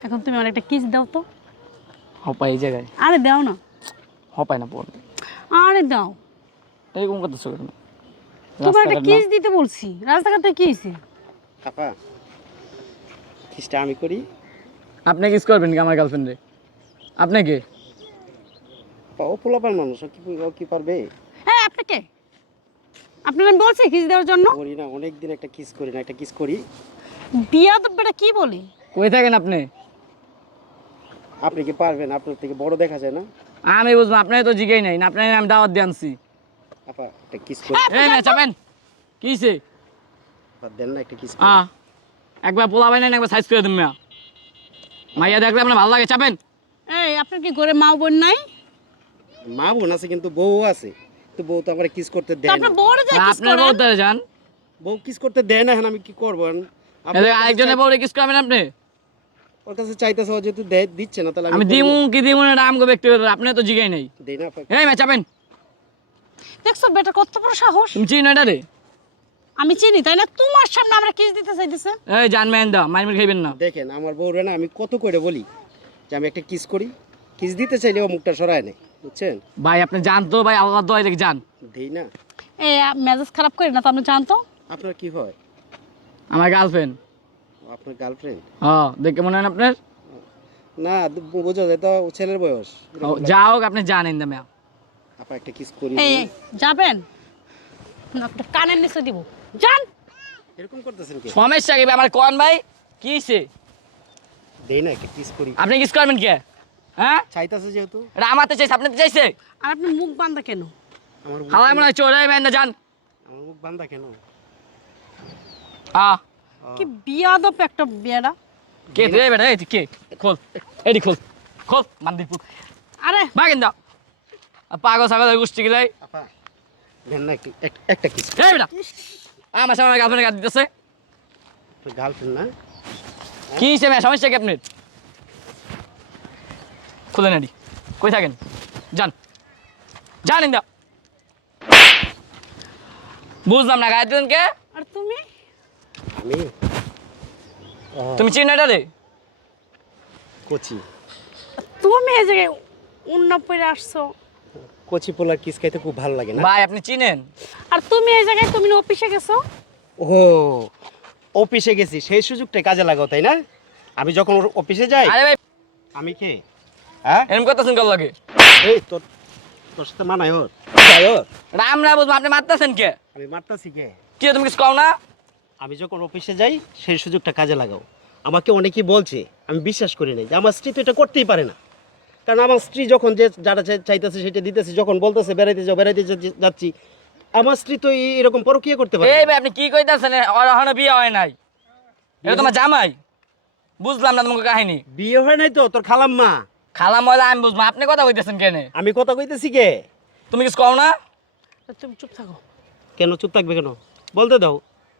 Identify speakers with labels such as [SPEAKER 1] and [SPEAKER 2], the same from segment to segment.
[SPEAKER 1] এখন তুমি আমার একটা কিস দাও তো।
[SPEAKER 2] হপা এই জায়গায়
[SPEAKER 1] আরে দাও না।
[SPEAKER 2] হপায় না পড়
[SPEAKER 1] আরে দাও।
[SPEAKER 2] এরকম করতেছো কেন?
[SPEAKER 1] তোমার একটা
[SPEAKER 2] রাস্তাঘাট না
[SPEAKER 1] কিস দিতে বলছি, রাস্তাঘাটে কি হয়েছে?
[SPEAKER 3] আপা কিসটা আমি করি।
[SPEAKER 2] আপনি কিস করবেন কি আমার গার্লফ্রেন্ডে? আপনি কে?
[SPEAKER 3] আপা ও পোলাপান মানুষ ও কি পারবে?
[SPEAKER 1] হ্যাঁ আপনি কে? আপনার আমি বলছি কিস দেওয়ার জন্য।
[SPEAKER 3] করি না, অনেকদিন একটা কিস করি না, একটা কিস করি।
[SPEAKER 1] বিয়া তো বেটা কি বলে?
[SPEAKER 2] কই থাকেন আপনি?
[SPEAKER 3] আপনি কি পারবেন? আপনার থেকে বড় দেখা যায় না?
[SPEAKER 2] আমি বুঝবো, আপনার তো জিগেই নাই না, আপনার আমি দাওয়াত দিয়ে আনছি।
[SPEAKER 3] আপা একটা কিস করি।
[SPEAKER 2] এই না চাপেন কিসে?
[SPEAKER 3] আপা, দেন না একটা কিস
[SPEAKER 2] আ একবার পোলাবাই না একবার সাইজ করে দিন মাইয়া দেখলে আপনার ভালো লাগে, চাপেন।
[SPEAKER 1] এই আপনার কি ঘরে মা বোন নাই?
[SPEAKER 3] মা বোন আছে কিন্তু বউ আছে, তো বউ তো আমার কিস করতে
[SPEAKER 1] তো
[SPEAKER 3] দেয় না।
[SPEAKER 1] আপনার বউরে যায় কিস
[SPEAKER 2] আপনার
[SPEAKER 1] করেন।
[SPEAKER 2] বউ ধরে যান,
[SPEAKER 3] বউ কিস করতে দেয় না, এখন আমি কি করবো?
[SPEAKER 2] আরেকজনের বউরে কিস করবেন আপনি?
[SPEAKER 3] ওর কাছে চাইতেছে, ও যেহেতু দিচ্ছে না তাহলে
[SPEAKER 2] আমি দিমু কি দিমু না আমগো ব্যক্তিগত, আপনি তো জিগাই নাই।
[SPEAKER 3] দেই না। আপা
[SPEAKER 2] এই মা চাপেন।
[SPEAKER 1] দেখছো বেটা কত বড় সাহস।
[SPEAKER 2] তুমি চিনো এটা রে?
[SPEAKER 1] আমি চিনি তাই না? তোমার সামনে আমরা কিস দিতে চাইতেছে।
[SPEAKER 2] এই জান মেন দা মাইরমির খাইবেন না।
[SPEAKER 3] দেখেন আমার বউরে না আমি কত করে বলি যে আমি একটা কিস করি, কিস দিতে চাইলে ও মুখটা সরায় নেই, বুঝছেন?
[SPEAKER 2] ভাই আপনি জান তো ভাই, আল্লাহ দোয়াই দেখে জান।
[SPEAKER 3] দেই না।
[SPEAKER 1] এই মেজাজ খারাপ করি না তো, আপনি জানতো।
[SPEAKER 3] আপনার কি হয়?
[SPEAKER 2] আমার গার্লফ্রেন্ড।
[SPEAKER 3] আপনার গার্লফ্রেন্ড?
[SPEAKER 2] হ্যাঁ দেখে মনে হয় না আপনার?
[SPEAKER 3] না, বোঝা যায় তো ছেলের বয়স।
[SPEAKER 2] ও, যা হোক আপনি জানেন না ম্যাম।
[SPEAKER 3] আপা একটা কিস করি।
[SPEAKER 1] এই যাবেন না, আপনি কানের নিচে দিব। জান।
[SPEAKER 3] এরকম করতেছেন কি?
[SPEAKER 2] সমস্যা কি আমার কোন ভাই? কি হইছে?
[SPEAKER 3] দেই না একটা কিস করি।
[SPEAKER 2] আপনি কিস করবেন কে? হ্যাঁ
[SPEAKER 3] চাইতাছে যেহেতু।
[SPEAKER 2] এটা আমারতে চাইছে, আপনি তো চাইছে।
[SPEAKER 1] আর আপনি মুখ বান্ধা কেন?
[SPEAKER 3] আমার মুখ-
[SPEAKER 2] হালাই মনে হয় চোরাই মেন না জান।
[SPEAKER 3] আমার মুখ বান্ধা কেন?
[SPEAKER 2] আ
[SPEAKER 1] কি বিয়াদব একটা বেড়া।
[SPEAKER 2] কে রে বেটা? এই তুই কে? খোল এডি খোল, খোল মান্দিপুর
[SPEAKER 1] আরে
[SPEAKER 2] বাগেন দাও। পাগল ছাগল গোষ্ঠী গিলাই।
[SPEAKER 3] আপা দেন না একটা কিস।
[SPEAKER 2] এই বেটা আমার সামনে গার্লফ্রেন্ড গাদ দিতেছে।
[SPEAKER 3] গার্লফ্রেন্ড না?
[SPEAKER 2] কি হইছে ম্যাম? সমস্যা কি আপনার? খুলেন এডি, কই থাকেন? যান জানেন দাও। বুঝলাম না গায়ে দিলেন কে?
[SPEAKER 1] আর তুমি
[SPEAKER 3] আমি
[SPEAKER 2] তুমি চিনো এটা রে?
[SPEAKER 3] কোচি।
[SPEAKER 1] তুমি এই জায়গায় উন্না পরে আসছো।
[SPEAKER 3] কোচি পোলার কিস খাইতে খুব ভালো লাগে না?
[SPEAKER 2] ভাই আপনি চিনেন?
[SPEAKER 1] আর তুমি এই জায়গায় তুমি অফিসে গেছো।
[SPEAKER 3] ও অফিসে গেছি, সেই সুযোগটাই কাজে লাগাও তাই না? আমি যখন ওর অফিসে যাই।
[SPEAKER 2] আরে ভাই
[SPEAKER 3] আমি কে? হ্যাঁ
[SPEAKER 2] এরকম করতেছেন কল লাগে?
[SPEAKER 3] এই তোর তোর সাথে মানায় ওর? যাই ওর।
[SPEAKER 2] রাম না বুঝবো, আপনি মারতেছেন কে?
[SPEAKER 3] আমি মারতাছি কে?
[SPEAKER 2] কি তুমি কিছু কও না?
[SPEAKER 3] আমি যখন অফিসে যাই সেই সুযোগটা কাজে লাগাও। আমাকে অনেকেই বলছে, আমি বিশ্বাস করি নাই যে আমার স্ত্রী তো এটা করতেই পারে না। কারণ আমার স্ত্রী যখন যে যারা চাইতেছে সেটা দিতেছে, যখন বলতেছে বেড়াইতে যাও বেড়াইতে যাচ্ছি, আমার স্ত্রী তো এরকম পরকীয়া করতে পারে
[SPEAKER 2] এই
[SPEAKER 3] না।
[SPEAKER 2] ভাই আপনি কি কইতাছেন? ওর এখনো বিয়ে হয় নাই, এটা তোমার জামাই। বুঝলাম না তোমাকে কাহিনী।
[SPEAKER 3] বিয়ে হয় নাই তো তোর খালাম্মা।
[SPEAKER 2] খালা ময়লা আমি বুঝবো, আপনি কথা কইতেছেন কেন?
[SPEAKER 3] আমি কথা কইতেছি কে?
[SPEAKER 2] তুমি কিছু কও না?
[SPEAKER 1] তুমি চুপ থাকো।
[SPEAKER 3] কেন চুপ থাকবে কেন? বলতে দাও,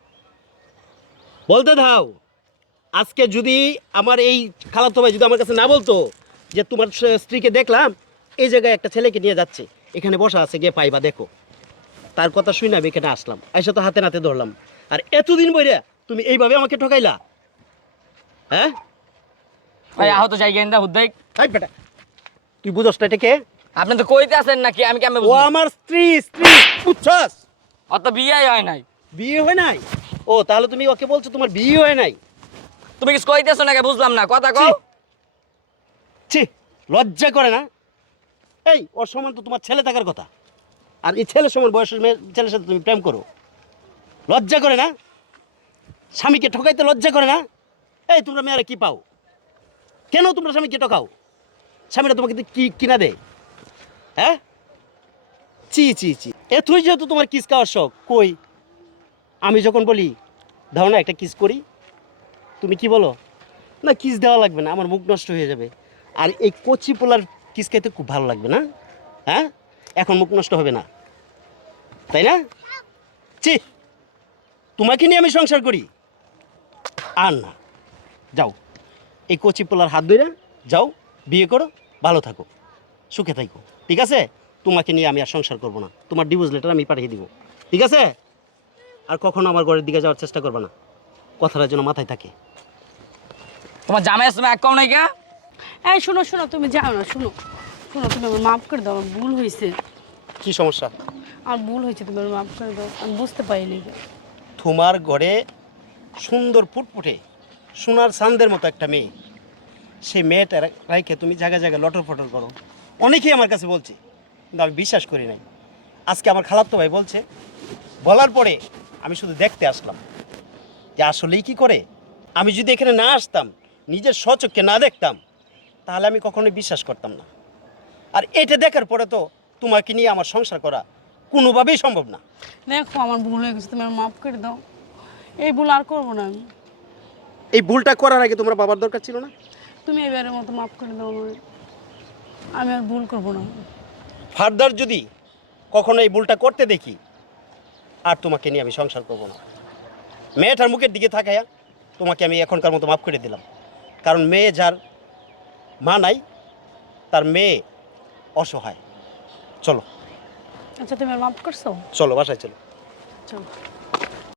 [SPEAKER 3] বলতে দাও। আজকে যদি আমার এই খালাতো ভাই যদি আমার কাছে না বলতো যে তোমার স্ত্রীকে দেখলাম এই জায়গায় একটা ছেলেকে নিয়ে যাচ্ছে, এখানে বসা আছে, গিয়ে পাইবা দেখো, তার কথা শুনে আমি এখানে আসলাম, আইসা তো হাতে নাতে ধরলাম। আর এতদিন বইরা তুমি এইভাবে আমাকে ঠকাইলা। হ্যাঁ
[SPEAKER 2] ভাই আহত যাই গেন্দা হুদ্দাই।
[SPEAKER 3] হাই বেটা, তুই বুঝস না এটা কে?
[SPEAKER 2] আপনি তো কইতে আছেন নাকি? আমি কেমন
[SPEAKER 3] ও
[SPEAKER 2] বুঝবো?
[SPEAKER 3] আমার স্ত্রী। স্ত্রী বুঝছস?
[SPEAKER 2] অত বিয়েই হয় নাই।
[SPEAKER 3] বিয়ে হয় নাই? ও তাহলে তুমি ওকে বলছো তোমার বিয়ে হয় নাই?
[SPEAKER 2] তুমি কিছু কইতেছো নাকি? বুঝলাম না, কথা কও।
[SPEAKER 3] ছি, লজ্জা করে না? এই ওর সমান তো তোমার ছেলে থাকার কথা, আর এই ছেলের সমান বয়সের ছেলের সাথে তুমি প্রেম করো। লজ্জা করে না? স্বামীকে ঠকাইতে লজ্জা করে না? এই তোমরা মেয়েরা কি পাও? কেন তোমরা স্বামীকে ঠকাও? স্বামীরা তোমাকে কি কিনা দেয়? হ্যাঁ চি চি চি, এতই যেহেতু তোমার কিস খাওয়ার শখ, কই আমি যখন বলি দাও না একটা কিস করি, তুমি কি বলো? না কিস দেওয়া লাগবে না, আমার মুখ নষ্ট হয়ে যাবে। আর এই কচি পোলার কিস খাইতে খুব ভালো লাগবে না? হ্যাঁ এখন মুখ নষ্ট হবে না তাই না? চি, তোমাকে নিয়ে আমি সংসার করি আর না। যাও এই কচি পোলার হাত ধরে যাও, বিয়ে করো, ভালো থাকো, সুখে থাকো, ঠিক আছে? তোমাকে নিয়ে আমি আর সংসার করবো না, তোমার ডিভোর্স লেটার আমি পাঠিয়ে দিব, ঠিক আছে? আর কখনো আমার ঘরের দিকে যাওয়ার চেষ্টা করবে না, কথাটা যেন মাথায় থাকে।
[SPEAKER 2] তোমার জামাইয়ের সময় এক কম নাই কে?
[SPEAKER 1] এই শোনো শোনো, তুমি যাও না, শোনো শোনো, তুমি আমার মাফ করে দাও, আমার ভুল হয়েছে।
[SPEAKER 3] কি সমস্যা?
[SPEAKER 1] আমার ভুল হয়েছে, তুমি আমার মাফ করে দাও, আমি বুঝতে পারিনি।
[SPEAKER 3] তোমার ঘরে সুন্দর ফুটফুটে সোনার চাঁদের মতো একটা মেয়ে, সেই মেয়েটা রাইখে তুমি জায়গায় জায়গায় লটর ফটর করো। অনেকেই আমার কাছে বলছে, কিন্তু আমি বিশ্বাস করি নাই। আজকে আমার খালাতো ভাই বলছে, বলার পরে আমি শুধু দেখতে আসলাম যে আসলেই কি করে। আমি যদি এখানে না আসতাম, নিজের স্বচক্ষে না দেখতাম, তাহলে আমি কখনোই বিশ্বাস করতাম না। আর এটা দেখার পরে তো তোমাকে নিয়ে আমার সংসার করা কোনোভাবেই সম্ভব না।
[SPEAKER 1] দেখো আমার ভুল হয়ে গেছে, তুমি আমার মাফ করে দাও, এই ভুল আর করবো না আমি।
[SPEAKER 3] এই ভুলটা করার আগে তোমার বাবার দরকার ছিল না?
[SPEAKER 1] তুমি এবারের মতো মাফ করে দাও আমাকে, আমি আর ভুল করবো না।
[SPEAKER 3] ফার্দার যদি কখনো এই ভুলটা করতে দেখি, আর তোমাকে নিয়ে আমি সংসার করবো না। মেয়েটার মুখের দিকে তাকায়া তোমাকে আমি এখনকার মতো মাফ করে দিলাম। কারণ মেয়ে যার মা নাই, তার মেয়ে অসহায়। চলো
[SPEAKER 1] আচ্ছা, তুমি আমার মাফ করছো?
[SPEAKER 3] চলো বাসায় চলো।
[SPEAKER 1] চলো।